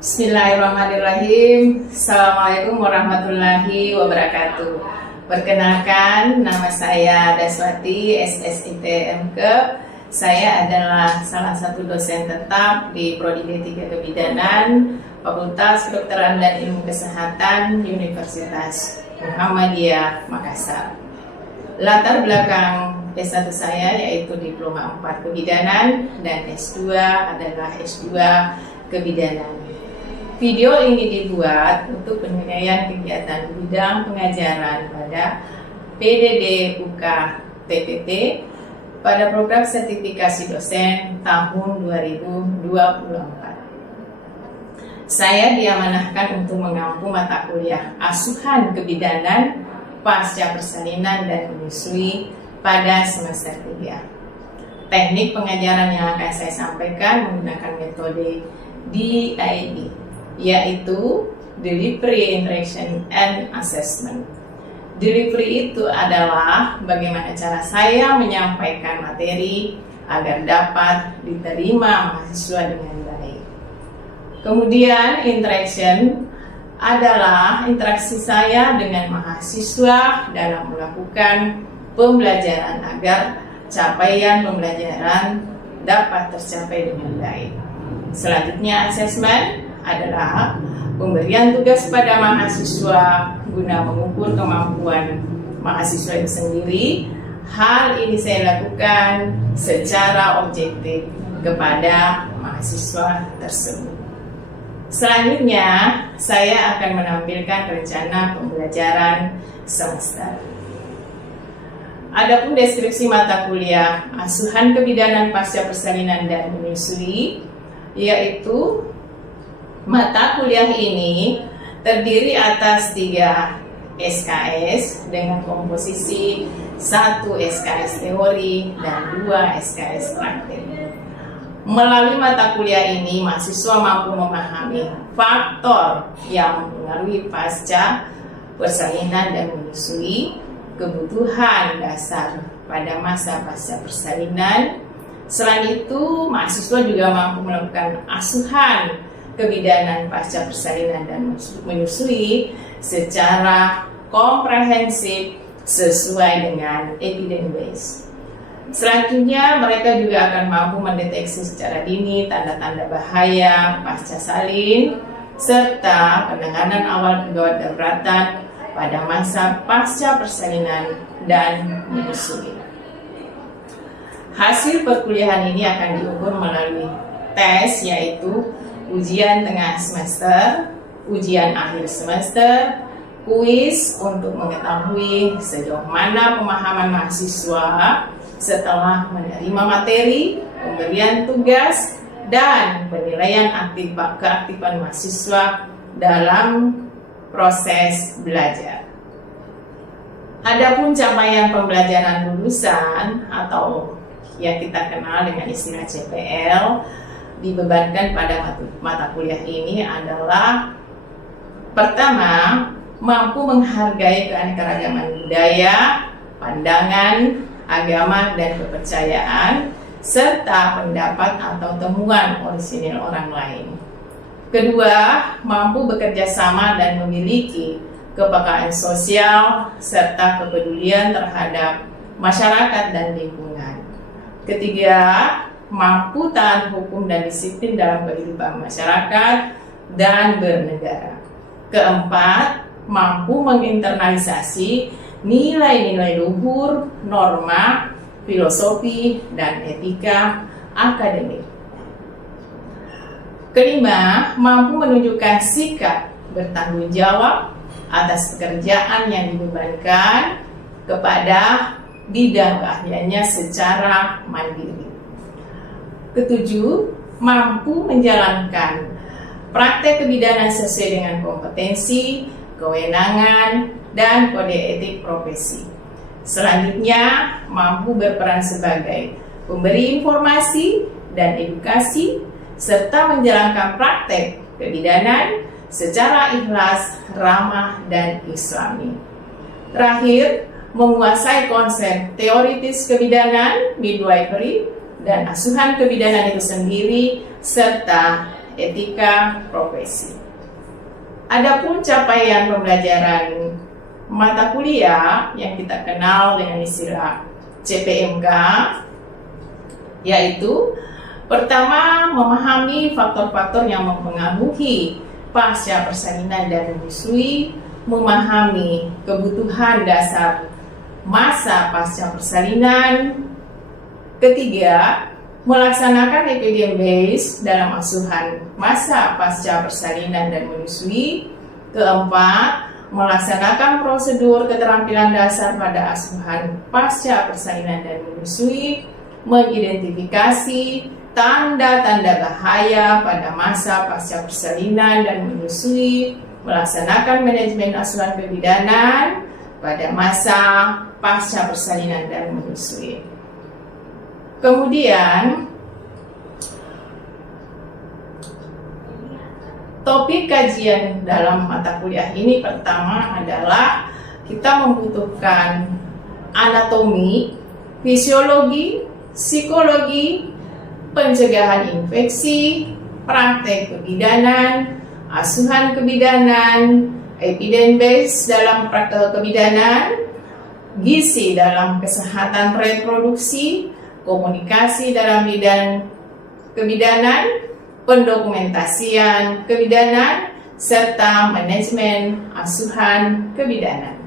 Bismillahirrahmanirrahim. Assalamualaikum warahmatullahi wabarakatuh. Perkenalkan, nama saya Daswati, SSIT MK. Saya adalah salah satu dosen tetap di Prodi D3 Kebidanan, Fakultas Kedokteran dan Ilmu Kesehatan Universitas Muhammadiyah Makassar. Latar belakang S1 saya yaitu Diploma 4 Kebidanan dan S2 adalah S2 Kebidanan. Video ini dibuat untuk penilaian kegiatan bidang pengajaran pada PDD UK TPT pada program sertifikasi dosen tahun 2024. Saya diamanahkan untuk mengampu mata kuliah asuhan kebidanan pasca persalinan dan menyusui pada semester 3. Teknik pengajaran yang akan saya sampaikan menggunakan metode DID, yaitu Delivery, Interaction, and Assessment. Delivery itu adalah bagaimana cara saya menyampaikan materi agar dapat diterima mahasiswa dengan baik. Kemudian interaction adalah interaksi saya dengan mahasiswa dalam melakukan pembelajaran agar capaian pembelajaran dapat tercapai dengan baik. Selanjutnya assessment adalah pemberian tugas pada mahasiswa guna mengukur kemampuan mahasiswa itu sendiri. Hal ini saya lakukan secara objektif kepada mahasiswa tersebut. Selanjutnya, saya akan menampilkan rencana pembelajaran semester. Adapun deskripsi mata kuliah asuhan kebidanan pasca persalinan dan menyusui, yaitu mata kuliah ini terdiri atas 3 SKS dengan komposisi 1 SKS teori dan 2 SKS praktik. Melalui mata kuliah ini, mahasiswa mampu memahami faktor yang mempengaruhi pasca persalinan dan menyusui, kebutuhan dasar pada masa pasca persalinan. Selain itu, mahasiswa juga mampu melakukan asuhan kebidanan pasca persalinan dan menyusui secara komprehensif sesuai dengan evidence base. Selanjutnya, mereka juga akan mampu mendeteksi secara dini tanda-tanda bahaya pasca salin serta penanganan awal kegawat daruratan pada masa pasca persalinan dan menyusui. Hasil perkuliahan ini akan diukur melalui tes, yaitu ujian tengah semester, ujian akhir semester, kuis untuk mengetahui sejauh mana pemahaman mahasiswa setelah menerima materi, pemberian tugas, dan penilaian keaktifan mahasiswa dalam proses belajar. Adapun capaian pembelajaran lulusan atau yang kita kenal dengan istilah CPL dibebankan pada mata kuliah ini adalah: pertama, mampu menghargai keanekaragaman budaya, pandangan, agama, dan kepercayaan, serta pendapat atau temuan orisinil orang lain. Kedua, mampu bekerja sama dan memiliki kepekaan sosial serta kepedulian terhadap masyarakat dan lingkungan. Ketiga, mampu taat hukum dan disiplin dalam kehidupan masyarakat dan bernegara. Keempat, mampu menginternalisasi nilai-nilai luhur, norma, filosofi, dan etika akademik. Kelima, mampu menunjukkan sikap bertanggung jawab atas pekerjaan yang dibebankan kepada bidang keahliannya secara mandiri. Ketujuh, mampu menjalankan praktek kebidanan sesuai dengan kompetensi, kewenangan, dan kode etik profesi. Selanjutnya, mampu berperan sebagai pemberi informasi dan edukasi, serta menjalankan praktek kebidanan secara ikhlas, ramah, dan islami. Terakhir, menguasai konsep teoritis kebidanan, midwifery, dan asuhan kebidanan itu sendiri, serta etika profesi. Adapun capaian pembelajaran mata kuliah yang kita kenal dengan istilah CPMK, yaitu pertama, memahami faktor-faktor yang mempengaruhi pasca persalinan dan menyusui, memahami kebutuhan dasar masa pasca persalinan. Ketiga, melaksanakan epidemic base dalam asuhan masa pasca persalinan dan menyusui. Keempat, melaksanakan prosedur keterampilan dasar pada asuhan pasca persalinan dan menyusui, mengidentifikasi tanda-tanda bahaya pada masa pasca persalinan dan menyusui, melaksanakan manajemen asuhan kebidanan pada masa pasca persalinan dan menyusui. Kemudian, topik kajian dalam mata kuliah ini pertama adalah kita membutuhkan anatomi, fisiologi, psikologi, pencegahan infeksi, praktek kebidanan, asuhan kebidanan, evidence base dalam praktek kebidanan, gizi dalam kesehatan reproduksi, komunikasi dalam bidang kebidanan, pendokumentasian kebidanan, serta manajemen asuhan kebidanan.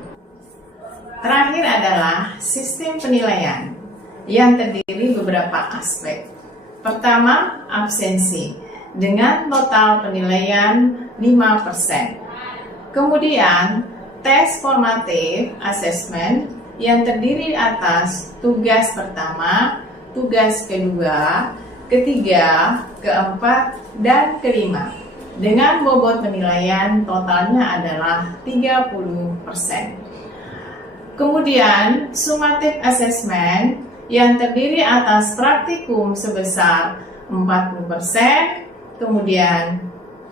Terakhir adalah sistem penilaian yang terdiri beberapa aspek. Pertama, absensi dengan total penilaian 5%. Kemudian, tes formatif assessment yang terdiri atas tugas pertama, tugas kedua, ketiga, keempat, dan kelima. Dengan bobot penilaian totalnya adalah 30%. Kemudian, summative assessment yang terdiri atas praktikum sebesar 40%, kemudian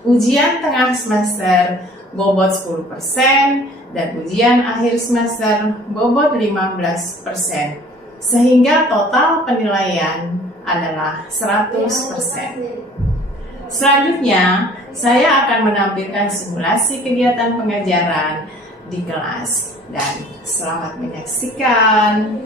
ujian tengah semester bobot 10%, dan ujian akhir semester bobot 15%, sehingga total penilaian adalah 100%. Selanjutnya, saya akan menampilkan simulasi kegiatan pengajaran di kelas, dan selamat menyaksikan.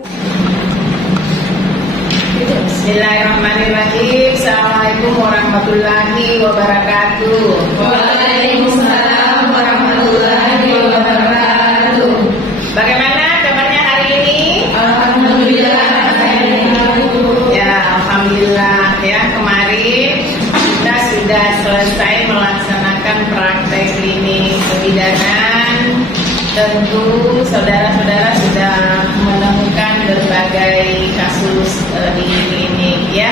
Bismillahirrahmanirrahim. Assalamualaikum warahmatullahi wabarakatuh. Waalaikumsalam warahmatullahi wabarakatuh. Bagaimana kabarnya hari ini? Alhamdulillah. Ya, alhamdulillah ya. Kemarin kita sudah selesai melaksanakan praktek klinik kebidanan. Tentu saudara-saudara sudah menemukan berbagai kasus di klinik ya.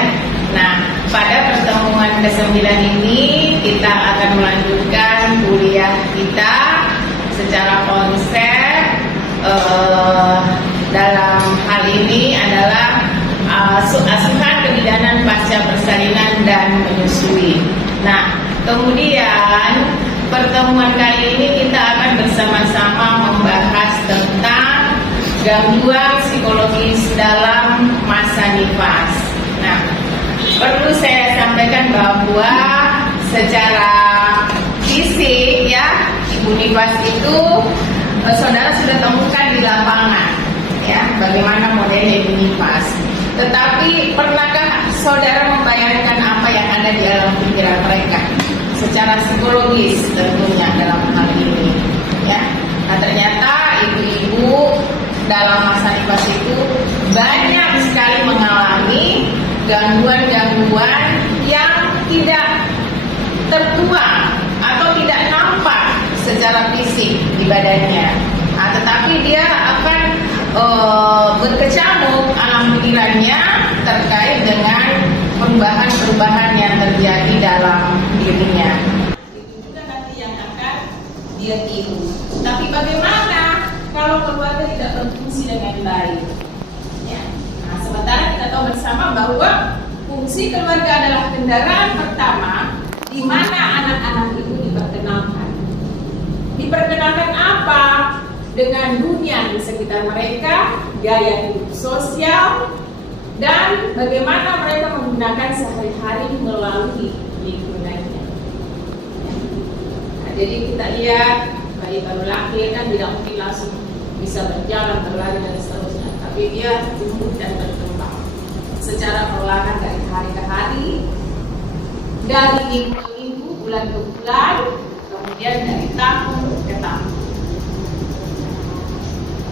Nah, pada pertemuan ke-9 ini kita akan melanjutkan kuliah kita secara konsep. Dalam hal ini adalah asuhan kebidanan pasca persalinan dan menyusui. Nah, kemudian pertemuan kali ini kita akan bersama-sama membahas tentang gangguan psikologis dalam masa nifas. Nah, perlu saya sampaikan bahwa secara fisik ya, ibu nifas itu saudara sudah temukan di lapangan ya, bagaimana modelnya ibu nifas. Tetapi pernahkah saudara membayangkan apa yang ada di dalam pikiran mereka secara psikologis tentunya dalam hal ini ya? Nah, ternyata ibu-ibu dalam masa nifas itu banyak sekali mengalami gangguan-gangguan yang tidak tertuang atau tidak nampak secara fisik di badannya. Nah, tetapi dia akan berkecamuk alam pikirannya terkait dengan perubahan-perubahan yang terjadi dalam dirinya. Itu juga nanti yang akan dia tiru. Tapi bagaimana kalau keluarga tidak berfungsi dengan baik? Ya. Nah, sementara kita tahu bersama bahwa fungsi keluarga adalah kendaraan pertama di mana anak-anak itu diperkenalkan. Diperkenalkan apa? Dengan dunia di sekitar mereka, gaya hidup sosial, dan bagaimana mereka menggunakan sehari-hari melalui lingkungannya. jadi kita lihat bayi baru lahir kan tidak mungkin langsung bisa berjalan, berlari dan seterusnya, tapi dia tumbuh dan berkembang secara perlahan dari hari ke hari, dari minggu ke minggu, bulan ke bulan, kemudian dari tahun ke tahun.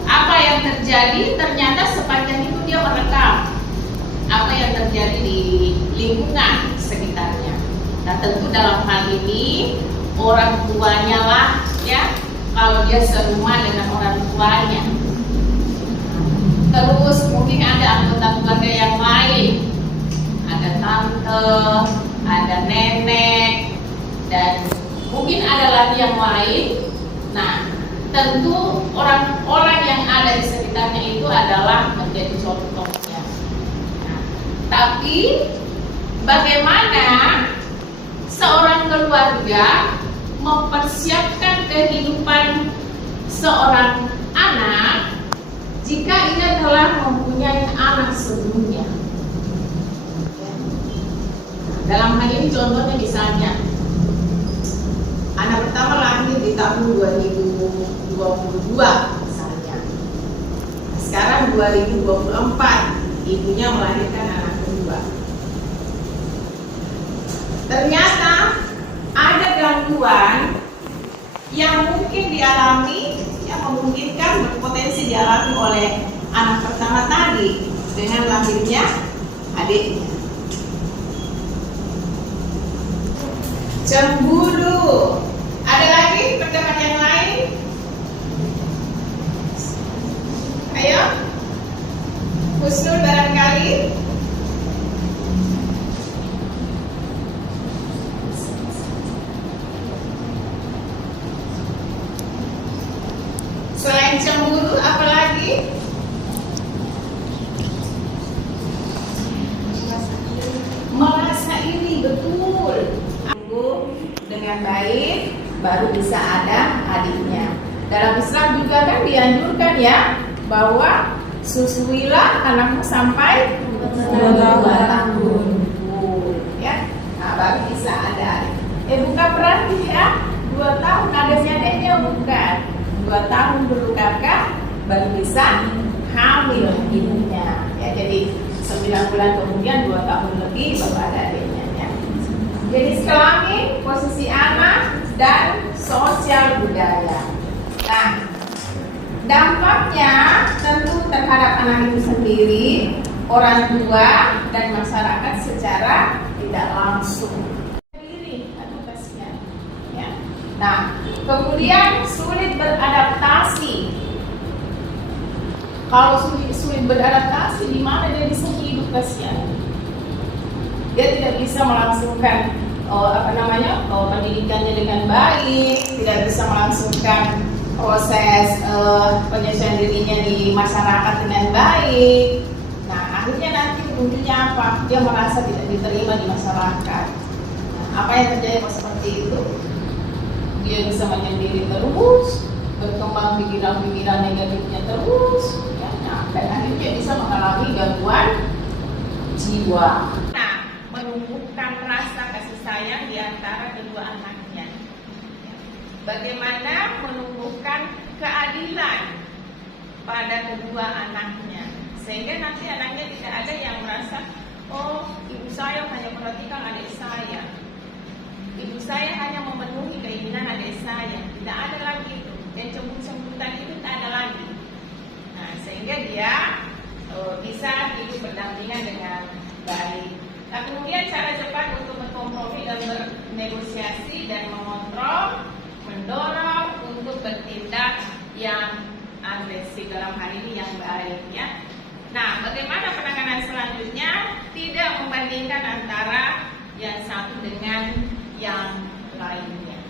Apa yang terjadi? Ternyata sepanjang itu dia merekam apa yang terjadi di lingkungan sekitarnya. Nah, tentu dalam hal ini orang tuanya lah ya, kalau dia serumah dengan orang tuanya. Terus mungkin ada anggota keluarga yang lain, ada tante, ada nenek, dan mungkin ada lagi yang lain. Nah, tentu orang-orang yang ada di sekitarnya itu adalah menjadi contohnya. Nah, tapi bagaimana seorang keluarga mempersiapkan kehidupan seorang anak jika ia telah mempunyai anak sebelumnya? Dalam hal ini contohnya misalnya anak pertama lahir di tahun 2022 misalnya. Sekarang 2024 ibunya melahirkan anak kedua. Ternyata ada gangguan yang mungkin dialami, yang memungkinkan berpotensi dialami oleh anak pertama tadi dengan lahirnya adiknya. Cemburu. Ada lagi perkataan yang lain? Ayo, Husnul barangkali. Selain cemburu, apa lagi? Merasa iri, betul. Dengan baik baru bisa ada adiknya. Dalam Islam juga kan dianjurkan ya bahwa susuilah anakmu sampai 2 tahun. Ya, nah baru bisa ada adik. Bukan berarti ya 2 tahun adiknya bukan. 2 tahun dulu kakak baru bisa hamil ibunya. Ya, jadi 9 bulan kemudian 2 tahun lebih baru ada adiknya. Jenis kelamin, posisi anak, dan sosial budaya. Nah, dampaknya tentu terhadap anak itu sendiri, orang tua, dan masyarakat secara tidak langsung. Ya. Nah, kemudian sulit beradaptasi. Kalau sulit beradaptasi, di mana dia bisa hidup kasihan? Dia tidak bisa melangsungkan pendidikannya dengan baik, tidak bisa melangsungkan proses penyesuaian dirinya di masyarakat dengan baik. Nah, akhirnya nanti ujungnya apa? Dia merasa tidak diterima di masyarakat. Nah, apa yang terjadi kalau seperti itu? Dia bisa menyendiri terus, berkembang pikiran-pikiran negatifnya terus, ya, nah, dan akhirnya bisa mengalami gangguan jiwa. Menumbuhkan rasa kasih sayang di antara kedua anaknya. Bagaimana menumbuhkan keadilan pada kedua anaknya, sehingga nanti anaknya tidak ada yang merasa, oh ibu saya hanya perhatikan adik saya, ibu saya hanya memenuhi keinginan adik saya. Tidak ada lagi itu, dan cemburu-cemburuan itu tidak ada lagi. Nah, sehingga dia bisa hidup berdampingan dengan baik. Nah, kemudian cara cepat untuk berkompromi dan bernegosiasi dan mengontrol, mendorong untuk bertindak yang agresif, dalam hal ini yang baik ya. Nah, bagaimana penanganan selanjutnya? Tidak membandingkan antara yang satu dengan yang lainnya.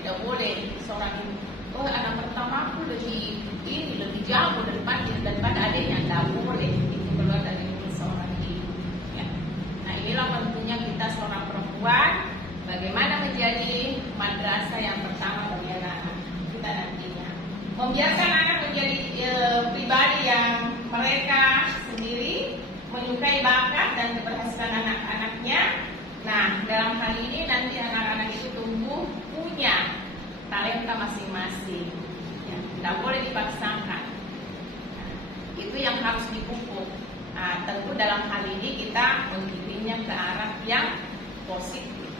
Tidak boleh seorang ibu, oh anak pertama aku lebih jago daripada adiknya. Tidak boleh itu keluar dari seorang ibu. Inilah tentunya kita seorang perempuan, bagaimana menjadi madrasah yang pertama bagi anak kita nantinya. Membiarkan anak menjadi pribadi yang mereka sendiri menyukai bakat dan keberhasilan anak-anaknya. Nah, dalam hal ini nanti anak-anak itu tumbuh punya talenta masing-masing. Ya, tidak boleh dipaksakan. Itu yang harus dipupuk. Nah, tentu dalam hal ini kita mendidiknya ke arah yang positif.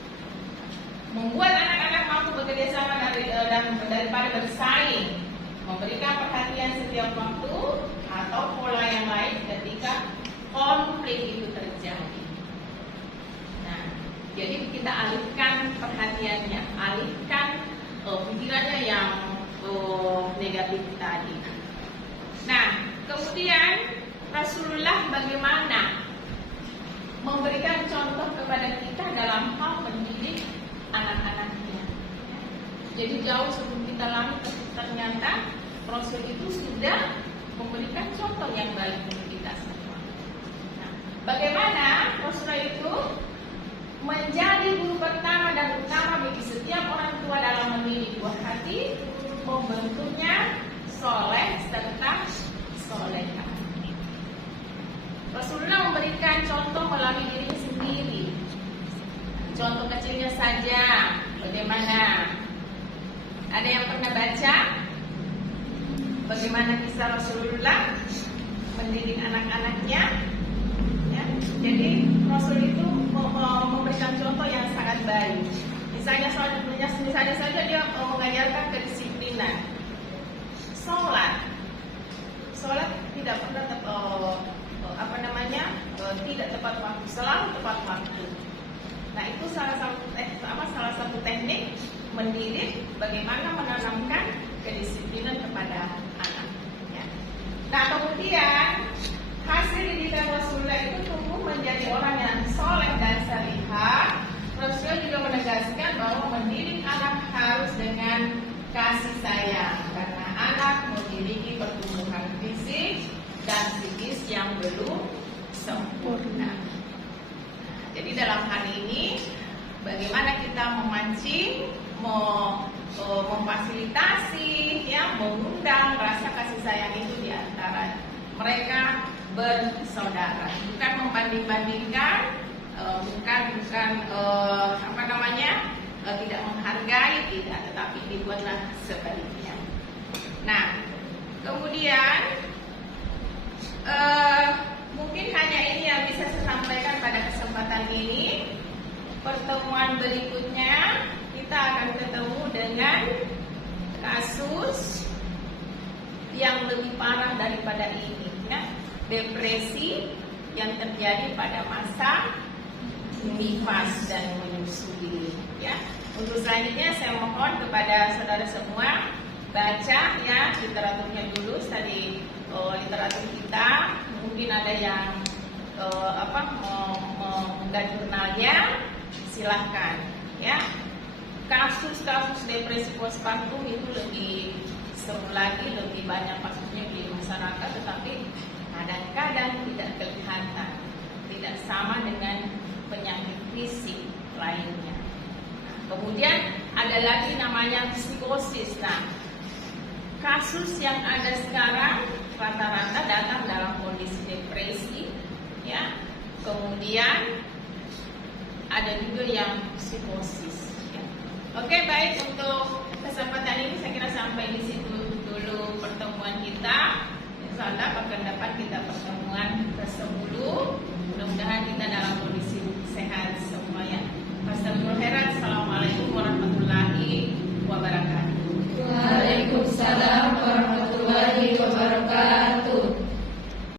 Membuat anak-anak mampu bekerja sama daripada bersaing, memberikan perhatian setiap waktu atau pola yang lain ketika konflik itu terjadi. Nah, jadi kita alihkan perhatiannya, alihkan pikirannya yang negatif tadi. Nah, kemudian Rasulullah bagaimana memberikan contoh kepada kita dalam hal mendidik anak-anaknya. Jadi jauh sebelum kita lahir ternyata Rasul itu sudah memberikan contoh yang baik untuk kita semua. Nah, bagaimana Rasulullah itu menjadi guru pertama dan utama bagi setiap orang tua dalam mendidik buah hati, membentuknya soleh serta soleha. Rasulullah memberikan contoh melalui dirinya sendiri. Contoh kecilnya saja, bagaimana? Ada yang pernah baca bagaimana kisah Rasulullah mendidik anak-anaknya? Ya, jadi Rasul itu memberikan contoh yang sangat baik. Misalnya saja dia mengajarkan kedisiplinan. Sholat tidak pernah tidak tepat waktu, selalu tepat waktu. Nah, itu salah satu teknik mendidik bagaimana menanamkan kedisiplinan kepada anak. Ya. Nah, kemudian hasil didikan Rasulullah itu tumbuh menjadi orang yang soleh dan salihah. Rasulullah juga menegaskan bahwa mendidik anak harus dengan kasih sayang karena anak memiliki pertumbuhan fisik dan psikis yang belum sempurna. Jadi dalam hal ini bagaimana kita memancing, memfasilitasi, ya, mengundang rasa kasih sayang itu di antara mereka bersaudara, bukan membanding-bandingkan, tidak menghargai, tidak, tetapi dibuatlah sebaliknya. Nah, kemudian mungkin hanya ini yang bisa saya sampaikan pada kesempatan ini. Pertemuan berikutnya kita akan ketemu dengan kasus yang lebih parah daripada ini, ya, depresi yang terjadi pada masa nifas dan menyusui. Ya, untuk selanjutnya saya mohon kepada saudara semua baca, ya, literaturnya dulu. Tadi literatur kita mungkin ada yang menggak jurnalnya, silahkan, ya. Kasus-kasus depresi postpartum itu lebih seru lagi, lebih banyak kasusnya di masyarakat, tetapi kadang-kadang tidak kelihatan, tidak sama dengan penyakit fisik lainnya. Kemudian ada lagi namanya psikosis. Nah, kasus yang ada sekarang rata-rata datang dalam kondisi depresi, ya. Kemudian ada juga yang psikosis. Ya. Oke, baik, untuk kesempatan